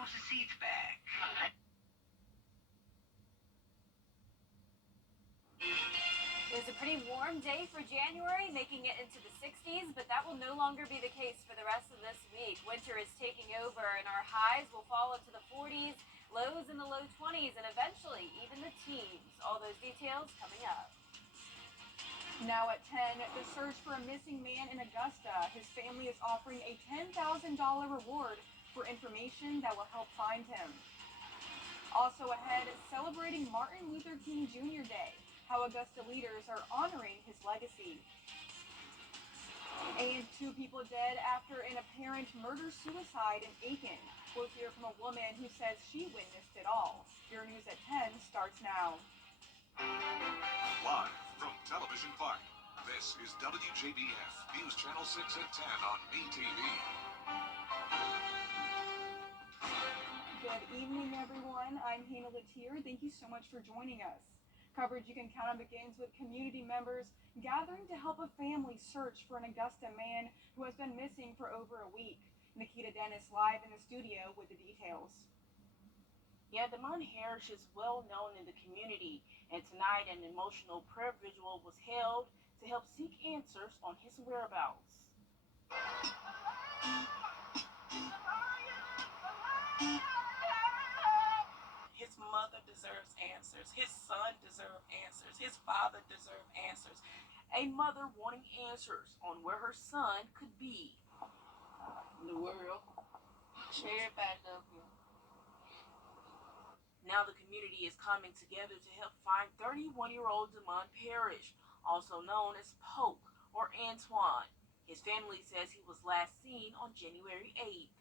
wants the seats back. It was a pretty warm day for January, making it into the 60s, but that will no longer be the case for the rest of this week. Winter is taking over, and our highs will fall into the 40s, lows in the low 20s, and eventually even the teens. All those details coming up. Now at 10, the search for a missing man in Augusta. His family is offering a $10,000 reward for information that will help find him. Also ahead, celebrating Martin Luther King Jr. Day, how Augusta leaders are honoring his legacy. And 2 people dead after an apparent murder-suicide in Aiken. We'll hear from a woman who says she witnessed it all. Your News at 10 starts now. Live from Television Park, this is WJBF News Channel 6 at 10 on MeTV. Good evening, everyone. I'm Hannah Latier. Thank you so much for joining us. Coverage you can count on begins with community members gathering to help a family search for an Augusta man who has been missing for over a week. Nikita Dennis live in the studio with the details. Yeah, Damon Harris is well known in the community, and tonight an emotional prayer vigil was held to help seek answers on his whereabouts. His mother deserves answers. His son deserves answers. His father deserves answers. A mother wanting answers on where her son could be. In the world, everybody love him. Now the community is coming together to help find 31-year-old Damon Parrish, also known as Poke or Antoine. His family says he was last seen on January 8th.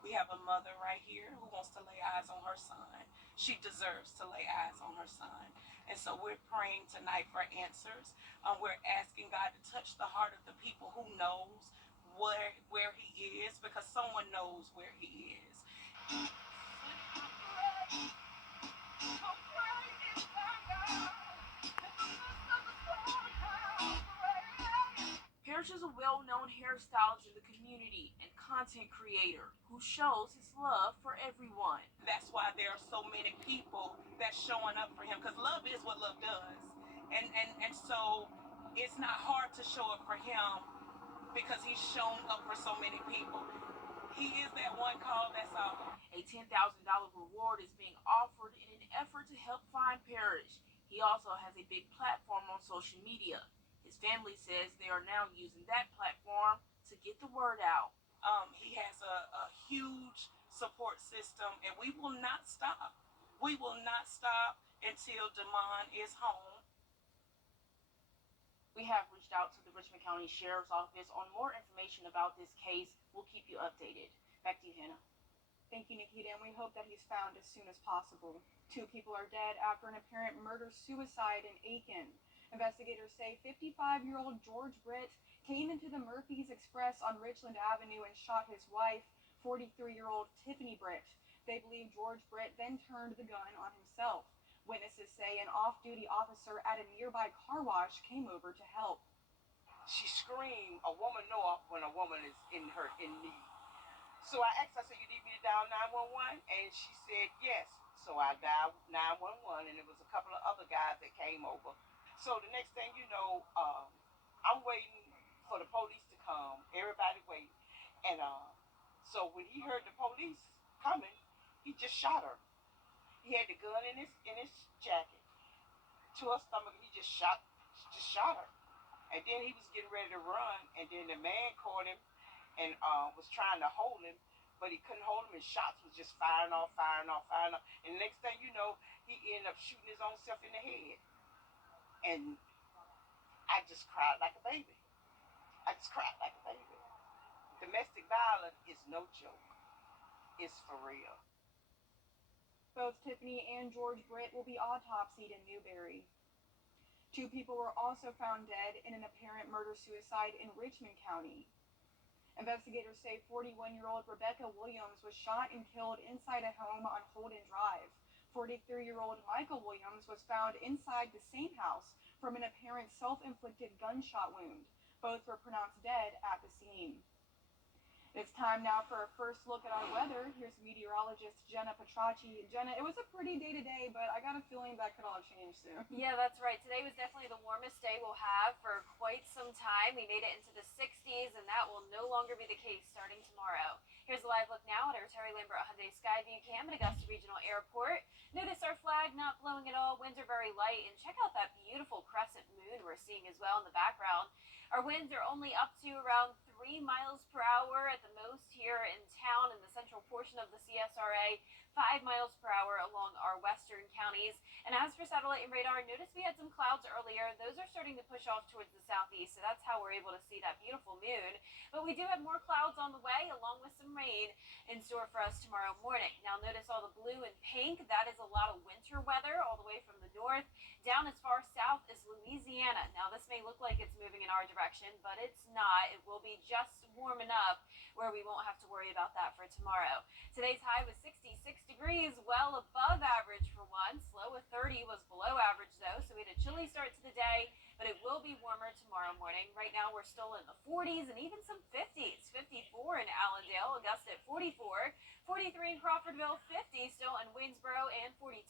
We have a mother right here who wants to lay eyes on her son. She deserves to lay eyes on her son. And so we're praying tonight for answers. We're asking God to touch the heart of the people who knows where he is, because someone knows where he is. Parrish is a well-known hairstylist in the community and content creator who shows his love for everyone. That's why there are so many people that's showing up for him, because love is what love does. And so it's not hard to show up for him because he's shown up for so many people. He is that one call, that's all. A $10,000 reward is being offered in an effort to help find Parrish. He also has a big platform on social media. His family says they are now using that platform to get the word out. He has a huge support system, and we will not stop. We will not stop until Damon is home. We have reached out to the Richmond County Sheriff's Office on more information about this case. We'll keep you updated. Back to you, Hannah. Thank you, Nikita, and we hope that he's found as soon as possible. 2 people are dead after an apparent murder-suicide in Aiken. Investigators say 55-year-old George Britt came into the Murphy's Express on Richland Avenue and shot his wife, 43-year-old Tiffany Britt. They believe George Britt then turned the gun on himself. Witnesses say an off-duty officer at a nearby car wash came over to help. She screamed, "A woman know when a woman is in need." So I asked her, "So you need me to dial 911?" And she said, "Yes." So I dialed 911, and there was a couple of other guys that came over. So the next thing you know, I'm waiting for the police to come. Everybody waiting. And so when he heard the police coming, he just shot her. He had the gun in his jacket. To her stomach, he just shot her. And then he was getting ready to run, and then the man caught him and was trying to hold him, but he couldn't hold him, and shots was just firing off. And the next thing you know, he ended up shooting his own self in the head. And I just cried like a baby. Domestic violence is no joke. It's for real. Both Tiffany and George Britt will be autopsied in Newberry. 2 people were also found dead in an apparent murder-suicide in Richmond County. Investigators say 41-year-old Rebecca Williams was shot and killed inside a home on Holden Drive. 43-year-old Michael Williams was found inside the same house from an apparent self-inflicted gunshot wound. Both were pronounced dead at the scene. It's time now for a first look at our weather. Here's meteorologist Jenna Petracci. Jenna, it was a pretty day today, but I got a feeling that could all change soon. Yeah, that's right. Today was definitely the warmest day we'll have for quite some time. We made it into the 60s, and that will no longer be the case starting tomorrow. Here's a live look now at our Terry Lambert Hyundai Skyview cam at Augusta Regional Airport. Notice our flag not blowing at all. Winds are very light, and check out that beautiful crescent moon we're seeing as well in the background. Our winds are only up to around 3 miles per hour at the most here in town in the central portion of the CSRA, 5 miles per hour along our western counties. And as for satellite and radar, notice we had some clouds earlier. Those are starting to push off towards the southeast, so that's how we're able to see that beautiful moon. But we do have more clouds on the way, along with some rain in store for us tomorrow morning. Now notice all the blue and pink. That is a lot of winter weather all the way from the north down as far south as Louisiana. Now this may look like it's moving in our direction, but it's not. It will be just warm enough where we won't have to worry about that for tomorrow. Today's high was 66 degrees, well above average for once. Low of 30 was below average though, so we had a chilly start to the day, but it will be warmer tomorrow morning. Right now we're still in the 40s and even some 50s. 54 in Allendale, Augusta at 44, 43 in Crawfordville, 50 still in Waynesboro, and 42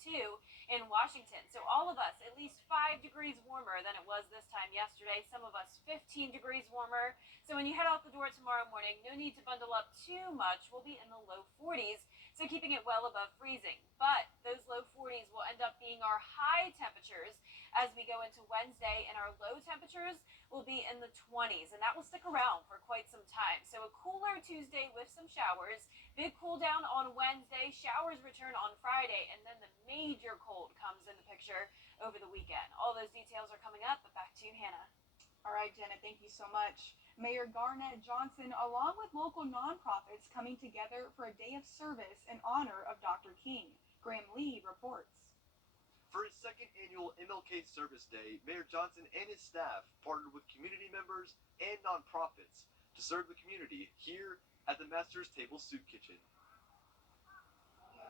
in Washington. So all of us at least 5 degrees warmer than it was this time yesterday. Some of us 15 degrees warmer. So when you head out the door tomorrow morning, no need to bundle up too much. We'll be in the low 40s, so keeping it well above freezing. But those low 40s will end up being our high temperatures as we go into Wednesday, and our low temperatures will be in the 20s, and that will stick around for quite some time. So a cooler Tuesday with some showers, big cool down on Wednesday, showers return on Friday, and then the major cold comes in the picture over the weekend. All those details are coming up, but back to you, Hannah. All right, Jenna, thank you so much. Mayor Garnett Johnson, along with local nonprofits, coming together for a day of service in honor of Dr. King. Graham Lee reports. For his second annual MLK Service Day, Mayor Johnson and his staff partnered with community members and nonprofits to serve the community here at the Master's Table Soup Kitchen.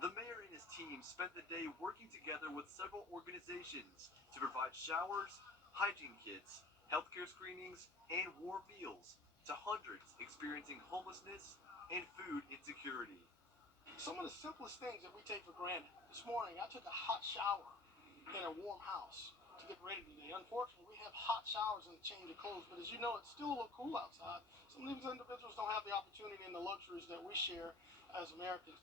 The mayor and his team spent the day working together with several organizations to provide showers, hygiene kits, healthcare screenings, and warm meals to hundreds experiencing homelessness and food insecurity. Some of the simplest things that we take for granted. This morning, I took a hot shower in a warm house to get ready today. Unfortunately, we have hot showers and a change of clothes, but as you know, it's still a little cool outside. Some of these individuals don't have the opportunity and the luxuries that we share as Americans.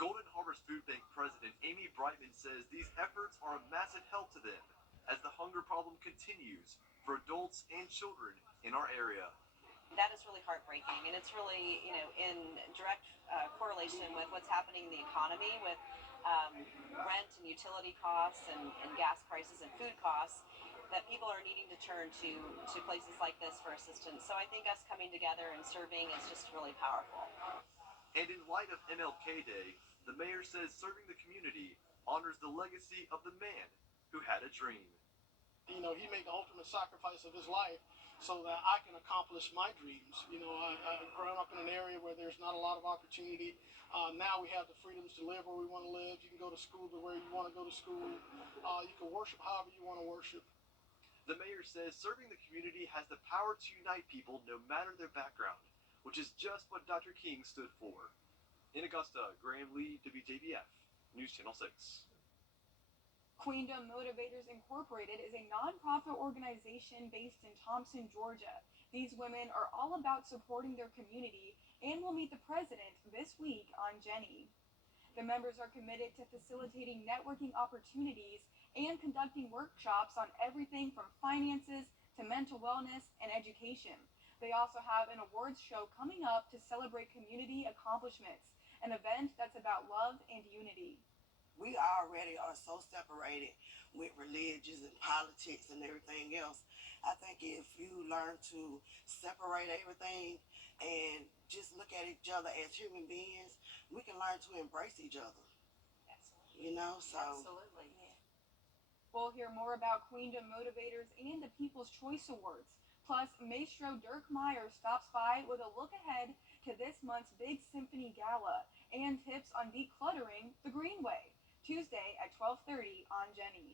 Golden Harvest Food Bank President Amy Brightman says these efforts are a massive help to them as the hunger problem continues for adults and children in our area. That is really heartbreaking, and it's really, in direct correlation with what's happening in the economy with rent and utility costs and gas prices and food costs, that people are needing to turn to places like this for assistance. So I think us coming together and serving is just really powerful. And in light of MLK Day, the mayor says serving the community honors the legacy of the man who had a dream. He made the ultimate sacrifice of his life so that I can accomplish my dreams. I've grown up in an area where there's not a lot of opportunity. Now we have the freedoms to live where we want to live. You can go to school to where you want to go to school. You can worship however you want to worship. The mayor says serving the community has the power to unite people no matter their background, which is just what Dr. King stood for. In Augusta, Graham Lee, WJBF, News Channel 6. Queendom Motivators Incorporated is a nonprofit organization based in Thompson, Georgia. These women are all about supporting their community and will meet the president this week on Jenny. The members are committed to facilitating networking opportunities and conducting workshops on everything from finances to mental wellness and education. They also have an awards show coming up to celebrate community accomplishments, an event that's about love and unity. We already are so separated with religions and politics and everything else. I think if you learn to separate everything and just look at each other as human beings, we can learn to embrace each other. Absolutely. Absolutely. Yeah. We'll hear more about Queendom Motivators and the People's Choice Awards. Plus, Maestro Dirk Meyer stops by with a look ahead to this month's Big Symphony Gala and tips on decluttering the Greenway. Tuesday at 12:30 on Jenny.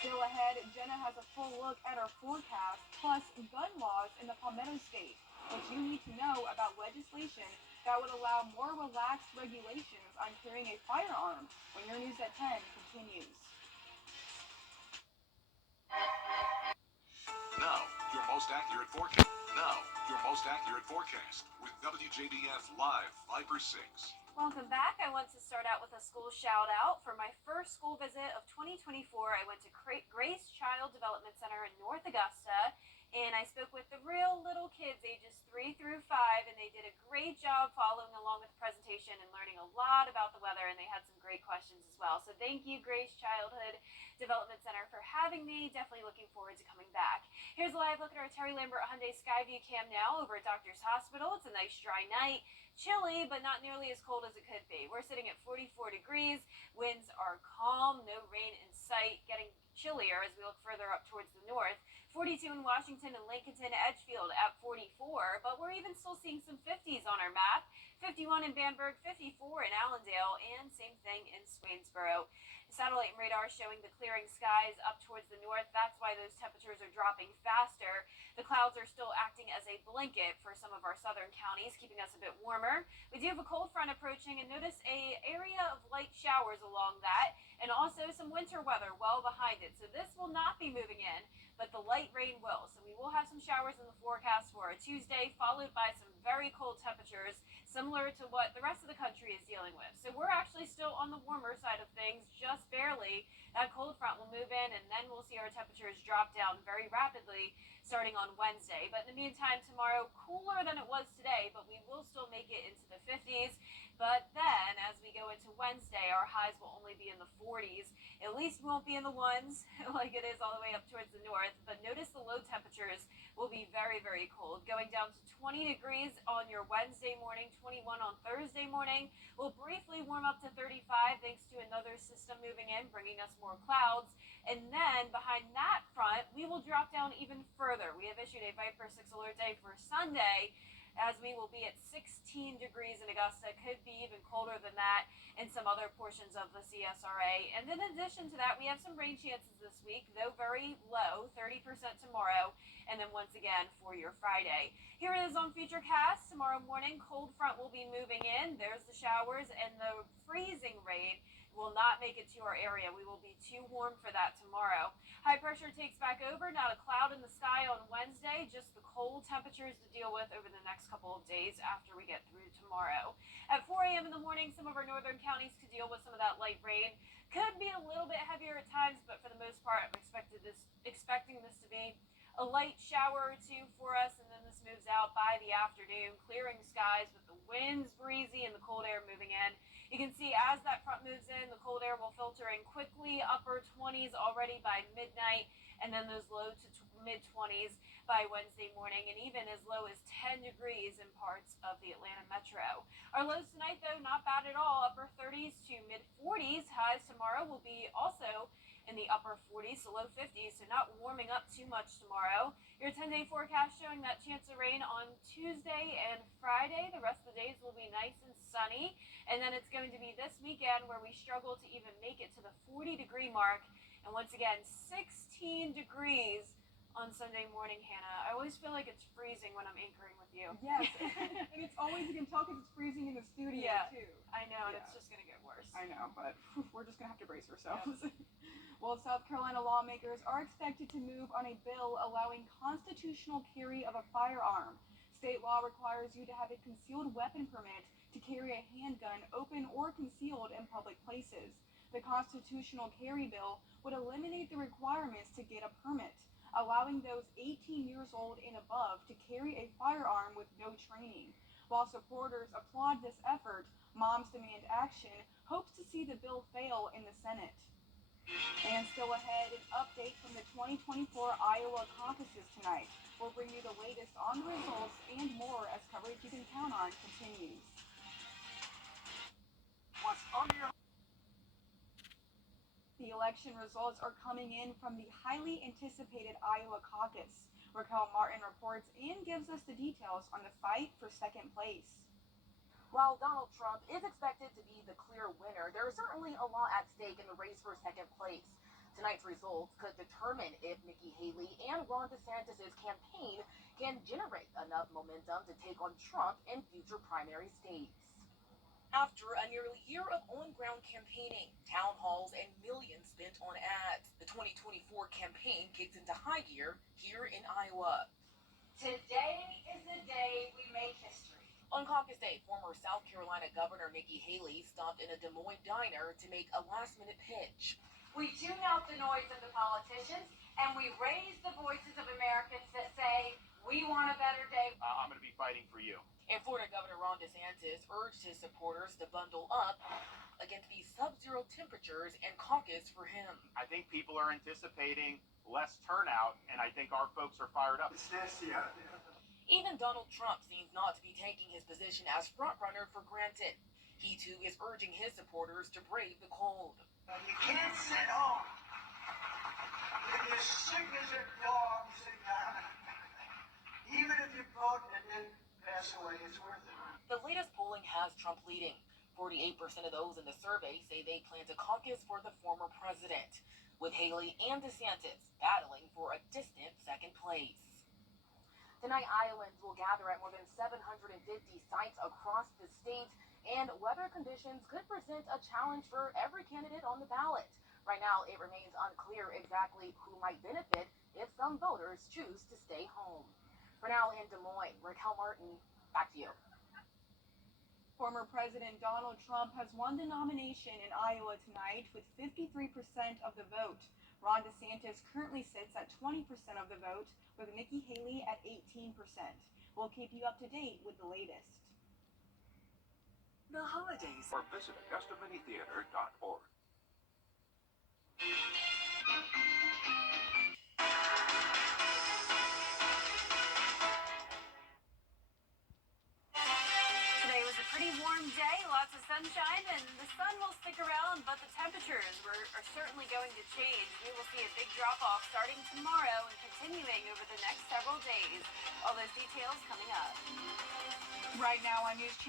Still ahead, Jenna has a full look at our forecast, plus gun laws in the Palmetto State, what you need to know about legislation that would allow more relaxed regulations on carrying a firearm. When your news at 10 continues. Now, your most accurate forecast. Now, your most accurate forecast with WJBF Live Viper 6. Welcome back. I want to start out with a school shout out. For my first school visit of 2024, I went to Grace Child Development Center in North Augusta, and I spoke with the real little kids ages 3 through 5, and they did a great job following along with the presentation and learning a lot about the weather, and they had some great questions as well. So thank you, Grace Childhood Development Center, for having me. Definitely looking forward to coming back. Here's a live look at our Terry Lambert Hyundai Skyview cam now over at Doctor's Hospital. It's a nice dry night. Chilly, but not nearly as cold as it could be. We're sitting at 44 degrees. Winds are calm, no rain in sight, getting chillier as we look further up towards the north. 42 in Washington and Lincolnton, Edgefield at 44, but we're even still seeing some 50s on our map. 51 in Bamberg, 54 in Allendale, and same thing in Swainsboro. Satellite and radar showing the clearing skies up towards the north. That's why those temperatures are dropping faster. The clouds are still acting as a blanket for some of our southern counties, keeping us a bit warmer. We do have a cold front approaching, and notice an area of light showers along that, and also some winter weather well behind it. So this will not be moving in, but the light rain will. So we will have some showers in the forecast for a Tuesday, followed by some very cold temperatures, similar to what the rest of the country is dealing with. So we're actually still on the warmer side of things, just barely. That cold front will move in, and then we'll see our temperatures drop down very rapidly starting on Wednesday. But in the meantime, tomorrow, cooler than it was today, but we will still make it into the 50s. But then, as we go into Wednesday, our highs will only be in the 40s. At least we won't be in the ones like it is all the way up towards the north. But notice the low temperatures will be very, very cold, going down to 20 degrees on your Wednesday morning, 21 on Thursday morning. We'll briefly warm up to 35 thanks to another system moving in, bringing us more clouds. And then behind that front, we will drop down even further. We have issued a Viper 6 alert day for Sunday, as we will be at 16 degrees in Augusta. Could be even colder than that in some other portions of the CSRA. And in addition to that, we have some rain chances this week, though very low, 30% tomorrow, and then once again for your Friday. Here it is on Futurecast. Tomorrow morning, cold front will be moving in. There's the showers, and the freezing rain will not make it to our area. We will be too warm for that tomorrow. High pressure takes back over. Not a cloud in the sky on Wednesday, just the cold temperatures to deal with over the next couple of days after we get through tomorrow. At 4 a.m. in the morning, some of our northern counties could deal with some of that light rain. Could be a little bit heavier at times, but for the most part, I'm expecting this to be a light shower or two for us, and then this moves out by the afternoon, clearing skies with the winds breezy and the cold air moving in. You can see as that front moves in, the cold air will filter in quickly, upper 20s already by midnight, and then those low to mid-20s by Wednesday morning, and even as low as 10 degrees in parts of the Atlanta metro. Our lows tonight, though, not bad at all, upper 30s to mid-40s. Highs tomorrow will be also in the upper 40s to low 50s, so not warming up too much tomorrow. Your 10-day forecast showing that chance of rain on Tuesday and Friday. The rest of the days will be nice and sunny, and then it's going to be this weekend where we struggle to even make it to the 40-degree mark, and once again, 16 degrees on Sunday morning, Hannah. I always feel like it's freezing when I'm anchoring with you. Yes, and it's always, you can tell because it's freezing in the studio, too. I know, and it's just going to get worse. I know, but we're just going to have to brace ourselves. Yep. Well, South Carolina lawmakers are expected to move on a bill allowing constitutional carry of a firearm. State law requires you to have a concealed weapon permit to carry a handgun open or concealed in public places. The constitutional carry bill would eliminate the requirements to get a permit, allowing those 18 years old and above to carry a firearm with no training. While supporters applaud this effort, Moms Demand Action hopes to see the bill fail in the Senate. And still ahead, an update from the 2024 Iowa caucuses tonight. We'll bring you the latest on the results and more as coverage you can count on continues. What's under your... The election results are coming in from the highly anticipated Iowa caucus. Raquel Martin reports and gives us the details on the fight for second place. While Donald Trump is expected to be the clear winner, there is certainly a lot at stake in the race for second place. Tonight's results could determine if Nikki Haley and Ron DeSantis' campaign can generate enough momentum to take on Trump in future primary states. After a nearly year of on-ground campaigning, town halls, and millions spent on ads, the 2024 campaign kicks into high gear here in Iowa. Today is the day we make history. On caucus day, former South Carolina Governor Nikki Haley stopped in a Des Moines diner to make a last-minute pitch. We tune out the noise of the politicians and we raise the voices of Americans that say, we want a better day. I'm going to be fighting for you. And Florida Governor Ron DeSantis urged his supporters to bundle up against these sub-zero temperatures and caucus for him. I think people are anticipating less turnout, and I think our folks are fired up. It's nasty out there. Even Donald Trump seems not to be taking his position as frontrunner for granted. He too is urging his supporters to brave the cold. You can't sit home. If you're sick as a dog, sit down. Even if you vote and then pass away, it's worth it. The latest polling has Trump leading. 48% of those in the survey say they plan to caucus for the former president, with Haley and DeSantis battling for a distant second place. Tonight, Iowans will gather at more than 750 sites across the state, and weather conditions could present a challenge for every candidate on the ballot. Right now, it remains unclear exactly who might benefit if some voters choose to stay home. For now, in Des Moines, Raquel Martin, back to you. Former President Donald Trump has won the nomination in Iowa tonight with 53% of the vote. Ron DeSantis currently sits at 20% of the vote, with Nikki Haley at 18%. We'll keep you up to date with the latest. The holidays. Or visit AugustaMiniTheater.org. Today was a pretty warm day, lots of sunshine, and the sun will stick around, but the temperatures are certainly going to change. We will see a big drop-off starting tomorrow and continuing over the next several days. All those details coming up. Right now on News Channel